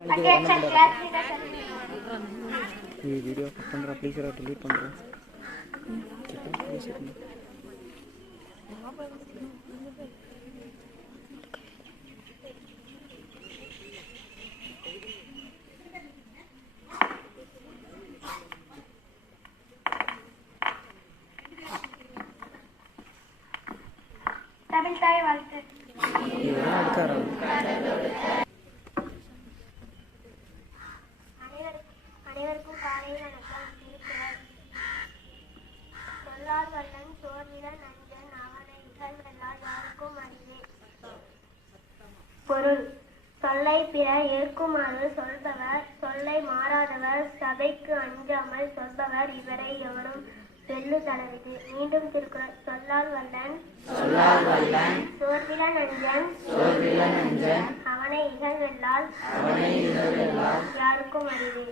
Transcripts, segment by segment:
Video cut பண்ணுறேன் please delete பண்ணுறேன். தமிழ் தாய் வாழ்த்து. அனைவருக்கும் காலை வணக்கம். சொல்லார் வல்லன் சோர்வில நஞ்சன் அவனை இகழ்வெல்லாம் யாருக்கும் அறிவே. பொருள்: சொல்லை பிற ஏற்குமாறு சொல்பவர், சொல்லை மாறாதவர், சபைக்கு அஞ்சாமல் சொல்பவர், இவரை எவரும் வெல்லு தளவிது. மீண்டும் திருக்குறள். சொல்லால் வல்லன் சோர்வில நஞ்சன் அவனை இகழ்வெல்லால் யாருக்கும் அறிவே.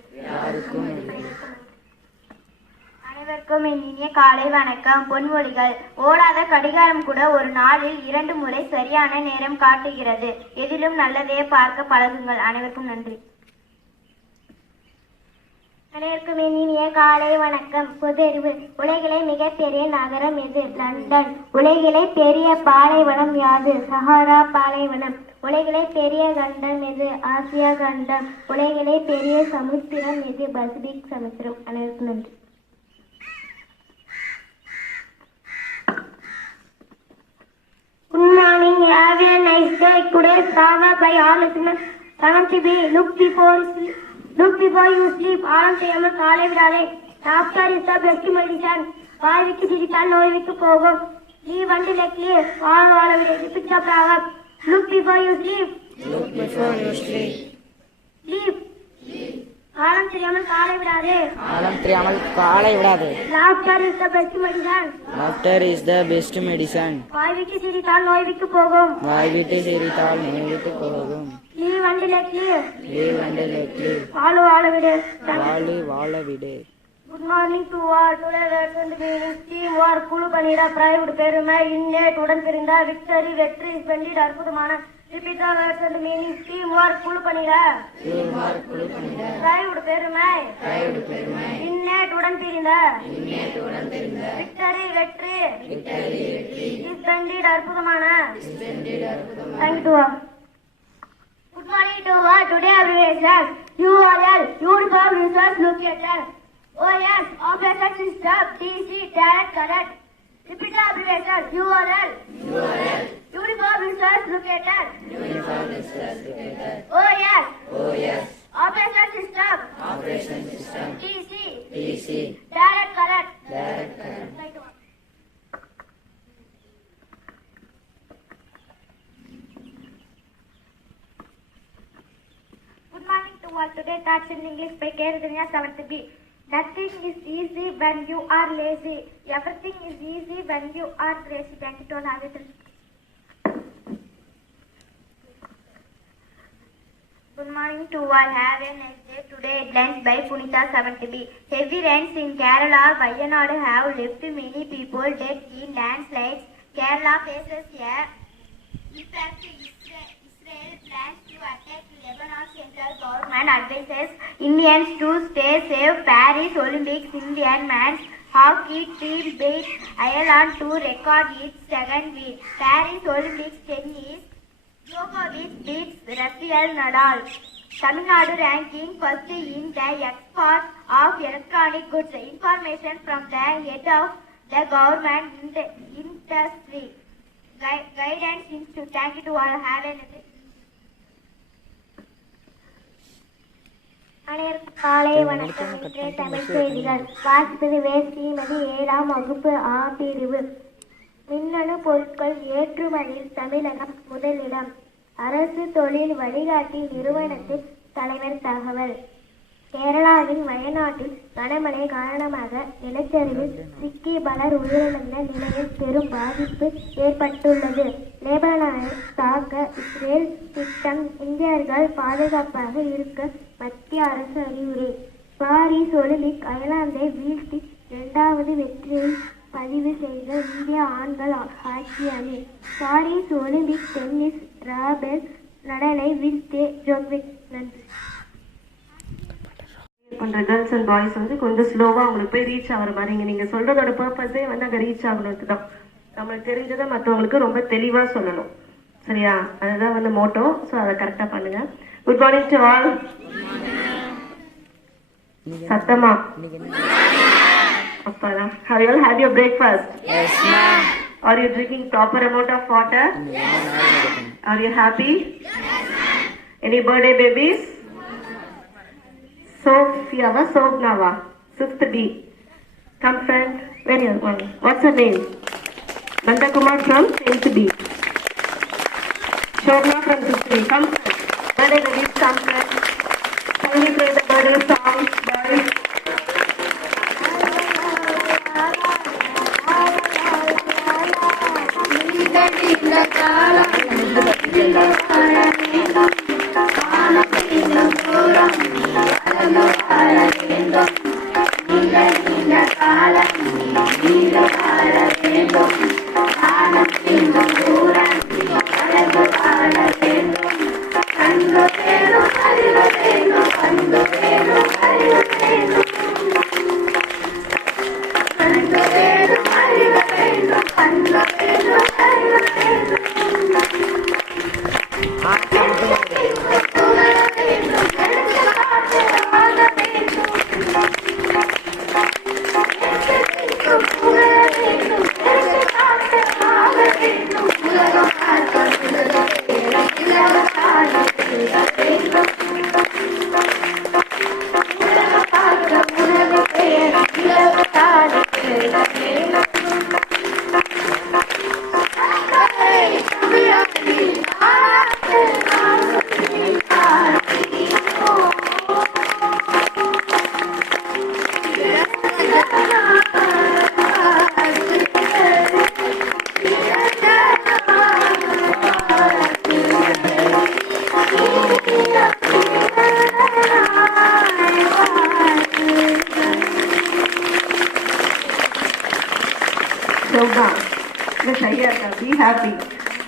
அனைவருக்கும் இனிய காலை வணக்கம். பொன்மொழிகள்: ஓடாத கடிகாரம் கூட ஒரு நாளில் 2 முறை சரியான நேரம் காட்டுகிறது. எதிலும் நல்லதையே பார்க்க பழகுங்கள். அனைவருக்கும் நன்றி. அனைவருக்கும் இனிய காலை வணக்கம். பொதறிவு: உலகிலே மிகப்பெரிய நகரம் எது? லண்டன். உலகிலே பெரிய பாலைவனம் யாது? சஹாரா பாலைவனம். உலகிலே பெரிய கண்டம் எது? ஆசியா கண்டம். உலகிலே பெரிய சமுத்திரம் எது? பசிபிக் சமுத்திரம். அனைவருக்கும் நன்றி. Good morning. Have a nice day. Today's Sava by all listeners. 70B. Look before you sleep. ஆழம் செய்யாமல் காலை விடாதே. Laughter is the best medicine. வாய் விட்டு சிரித்தால் நோய் விட்டு போகும். Leave until I clear. வாழ விட. Repeat the proverb. Look before you sleep. Leave. ஆழம் தெரியாமல் காலை விடாதே. Laughter is the best medicine. வாய் விட்டு சிரித்தால் நோய் விட்டு போகும். Leave until I clear. வாழ விடு. Good morning to all. Today we are going to be in teamwork. குழு பணியிட பிரைவுட் பெருமை இன்னேட் உடன் பிரிந்த விக்டரி வெற்றி ஸ்பெண்டிட் அற்புதமான. Repeat the words and meaning. Teamwork குழு பணியிட பிரைவுட் பெருமை இன்னேட் உடன் பிரிந்த விக்டரி வெற்றி ஸ்பெண்டிட் அற்புதமான. Thank you all. Good morning to all. Today abbreviation URL Uniform Research Locator. OS Operation System TC Direct Current. Repeat the abbreviation URL Uniform Research Locator. OS Operation System TC Direct Current. Good morning to all. Today thoughts in English by Kerudanya 7th B. Nothing is easy when you are lazy. Everything is easy when you are lazy. Thank you to all. Have a good. Good morning to all. Have a nice day. Today headlines by Punitha 7th B. Heavy rains in Kerala, Wayanad have left many people dead in landslides. Kerala faces a impact. Israel plans to attack Lebanon. Central government advises Indians to stay safe. Paris Olympics, Indian men's hockey team beat Ireland to record its 2nd win. Paris Olympics tennis, Djokovic beats Rafael Nadal. Tamil Nadu ranking first in the export of electronic goods. Information from the head of the government industry guidance institute. Thank you to all. Have a nice day. அனைவருக்கும் காலை வணக்கம். இன்றைய தமிழ் செய்திகள் வாசிப்பது ஸ்ரீமதி 7ஆம் வகுப்பு ஆ பிரிவு. மின்னணு பொருட்கள் ஏற்றுமதியில் தமிழகம் முதலிடம். அரசு தொழில் வழிகாட்டி நிறுவனத்தின் தலைவர் தகவல். கேரளாவின் வயநாட்டில் கனமழை காரணமாக நிலச்சரிவில் சிக்கி பலர் உயிரிழந்த நிலையில் பெரும் பாதிப்பு ஏற்பட்டுள்ளது. லெபனானை தாக்க இஸ்ரேல் திட்டம். இந்தியர்கள் பாதுகாப்பாக இருக்க மத்திய அரசு அறிவுரை. பாரிஸ் ஒலிம்பிக் அயர்லாந்தை வீழ்த்தி 2வது வெற்றியை பதிவு செய்த இந்திய ஆண்கள் ஹாக்கி அணி. பாரிஸ் ஒலிம்பிக் டென்னிஸ் ரஃபேல் நடாலை வீழ்த்திய ஜோகோவிச். நன்றி. பண்ற கேர்ள்ஸ் அண்ட் பாய்ஸ் வந்து கொஞ்சம் ஸ்லோவா அவங்களுக்கு போய் ரீச் ஆகிற மாதிரி நீங்க சொல்றதோட பர்பஸே வந்து அங்க ரீச் ஆகணும்னு தான். நம்மளுக்கு தெரிஞ்சதை மற்றவங்களுக்கு ரொம்ப தெளிவா சொல்லணும். சரியா? அதுதான் வந்து மோட்டோ. ஸோ அதை கரெக்டா பண்ணுங்க. Good morning to all. சத்தமா அப்பதான். Have you all had your breakfast? Yes, ma'am. Are you drinking proper amount of water? Are you happy? Any birthday babies? Sophia, Sopnava, 6th B. Come friend. Where you are? What's her name? Nanda Kumar from 10th B. Shobna from 6th B. Come friend. Birthday babies, come friend. Can we play the birthday song, boys? Be happy.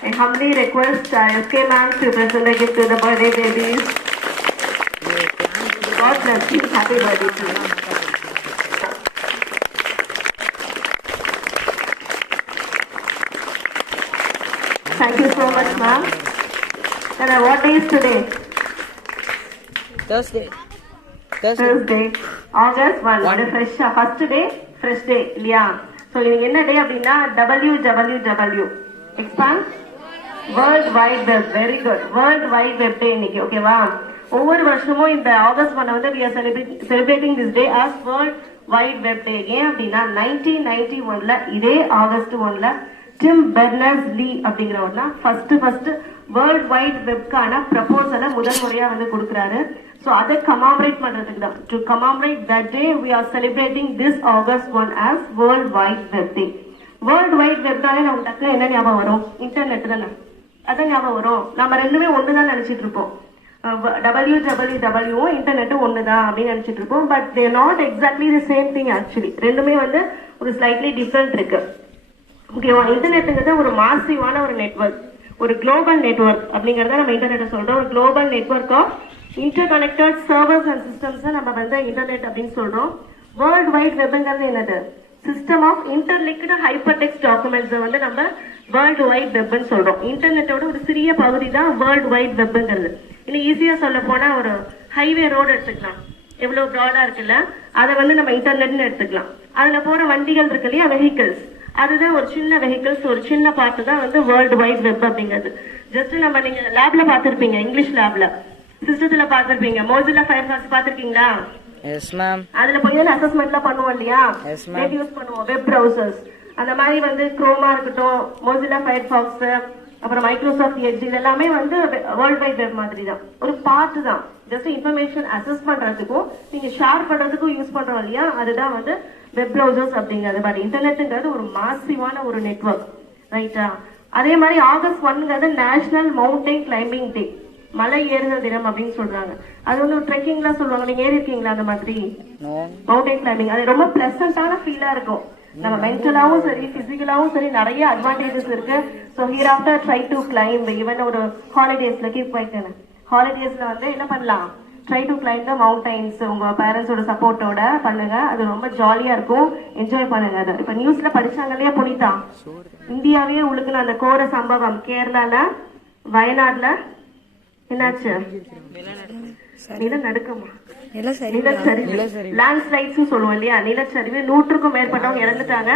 I humbly request SK ma'am to present a gift to the birthday babies. God bless you. Happy birthday to you. Thank you so much, ma'am. And what day is today? Thursday. Thursday. August 1. Fresh, first day, fresh day. Yeah. So, என்ன டே அப்படின்னா WWW. Expand. World Wide Web. Very good. World Wide Web Day இன்னைக்கு. ஓகேவா? ஒவ்வொரு வருஷமும் இந்த August 1 வந்து we are celebrating this day as World Wide Web Day. ஏன் அப்படின்னா 1991ல இதே ஆகஸ்ட் 1ல டிம் பெர்னர்ஸ்-லீ அப்படிங்கிறவர்னா ஃபர்ஸ்ட் வேர்ல்ட் வைட் வெப்கான ப்ரப்போசலை முதல் முறையா வந்து கொடுக்குறாரு. ஸோ அதை கமாமரேட் பண்றதுக்கு தான். To commemorate that day we are celebrating this August 1 as World Wide Web Day. World wide வெப்னாலே நமக்கு டக்குனு என்ன ஞாபகம் வரும்? இன்டர்நெட் தானே. அதான் ஞாபகம் வரும். நம்ம ரெண்டுமே ஒண்ணுதான் நினைச்சிட்டு இருப்போம். WWW இன்டர்நெட் ஒண்ணுதான் அப்படின்னு நினைச்சிட்டு இருப்போம். But they not exactly the same thing actually. ரெண்டுமே வந்து ஒரு ஸ்லைட்லி டிஃப்ரெண்ட் இருக்கு. ஓகேவா? இன்டர்நெட்டுங்கிறது ஒரு மாசிவான ஒரு நெட்வொர்க், ஒரு குளோபல் நெட்வொர்க் அப்படிங்கறத நம்ம இன்டர்நெட்டை சொல்றோம். ஒரு global network of interconnected servers and systems நம்ம வந்து இன்டர்நெட் அப்படின்னு சொல்றோம். வேர்ல்ட் வைட் வெப்ங்கிறது என்னது? System of interlinked hypertext documents வந்து நம்ம வேர்ல்டு வைட் வெப்னு சொல்றோம். இன்டர்நெட்டோட ஒரு சிறிய பகுதி தான் வேர்ல்டு வைட் வெப்ங்கிறது. இன்னும் ஈஸியா சொல்ல போனா ஒரு ஹைவே ரோடு எடுத்துக்கலாம். எவ்வளவு ப்ராடா இருக்குல்ல, அதை வந்து நம்ம இன்டர்நெட்னு எடுத்துக்கலாம். அதுல போற வண்டிகள் இருக்கு இல்லையா, வெஹிக்கிள்ஸ், அதுதான் ஒரு சின்ன வெஹிக்கிள்ஸ், ஒரு சின்ன பார்ட் தான் வந்து வேர்ல்டு வைட் வெப் அப்படிங்கிறது. ஜஸ்ட் நம்ம நீங்க லேப்ல பாத்திருப்பீங்க, இங்கிலீஷ் லேப்ல, சிஸ்டத்துல பாத்திருப்பீங்க, மோசில்லா ஃபயர்ஃபாக்ஸ் பாத்திருக்கீங்களா? Yes ma'am. அதுல போய் அசஸ்மெண்ட்லாம் பண்ணுவோம் இல்லையா, நெட் யூஸ் பண்ணுவோம், வெப் ப்ரௌசர்ஸ். அந்த மாதிரி வந்து குரோமா இருக்கட்டும், மோசில்லா ஃபயர்ஃபாக்ஸ், அப்புறம் மைக்ரோசாஃப்ட் எட்ஜ், இதெல்லாமே வந்து வேர்ல்ட் வைட் வெப் மாதிரி தான், ஒரு பார்ட் தான். ஜஸ்ட் இன்ஃபர்மேஷன் அசஸ் பண்றதுக்கும் நீங்க ஷேர் பண்றதுக்கும் யூஸ் பண்றோம் இல்லையா, அதுதான் வந்து வெப் ப்ரௌசர்ஸ் அப்படிங்கிறது. பட் இன்டர்நெட்ங்கிறது ஒரு மாசிவான ஒரு நெட்வொர்க், ரைட்டா? அதே மாதிரி ஆகஸ்ட் 1ங்கிறது நேஷனல் மவுண்டைன் கிளைம்பிங் டே, மலை ஏறுதல் தினம் அப்படின்னு சொல்றாங்க. அது வந்து ஒரு ட்ரெக்கிங்லாம் சொல்லுவாங்க. நீங்க ஏறி இருக்கீங்களா அந்த மாதிரி மவுண்டைன் கிளைம்பிங்? அது ரொம்ப பிளசண்டான ஃபீலா இருக்கும். நம்ம மென்டலாவும் சரி, பிசிக்கலாவும் சரி, நிறைய அட்வான்டேஜஸ் இருக்கு. So here after try to climb. Even ஒரு ஹாலிடேஸ்ல கீப் வைக்கணும், ஹாலிடேஸ்ல வந்து என்ன பண்ணலாம், try to claim the mountains. உங்க பேரண்ட்ஸோட சப்போர்ட்டோட பண்ணுங்க, அது ரொம்ப ஜாலியா இருக்கும், என்ஜாய் பண்ணுங்க. அது இப்ப நியூஸ்ல படிச்சாங்க இல்லையா புனிதா, இந்தியாவே உழுக்குன அந்த கோர சம்பவம் கேரளால வயநாடுல என்னாச்சு, நிலநடுக்கமா, நிலச்சரிவு, லேண்ட்ஸ்லைட்ஸ் சொல்லுவோம் இல்லையா, நிலச்சரிவு. 100க்கும் மேற்பட்டவங்க இறந்துட்டாங்க.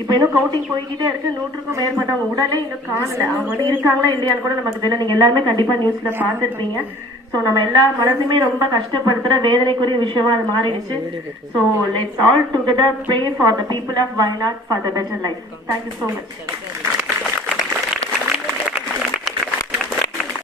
இப்ப இன்னும் கவுண்டிங் போய்கிட்டே இருக்கு. 100க்கும் மேற்பட்டவங்க உடலே இன்னும் காணல. அவங்க வந்து இருக்காங்களா இல்லையான்னு கூட நமக்கு தெரியல. நீங்க எல்லாருமே கண்டிப்பா நியூஸ்ல பாத்துருப்பீங்க. சோ நம்ம எல்லா மனசுமே ரொம்ப கஷ்டப்படுத்துற வேதனைக்குரிய விஷயமா அது மாறிடுச்சு. So let's all together pray for the people of Wayanad for the better life. Thank you so much.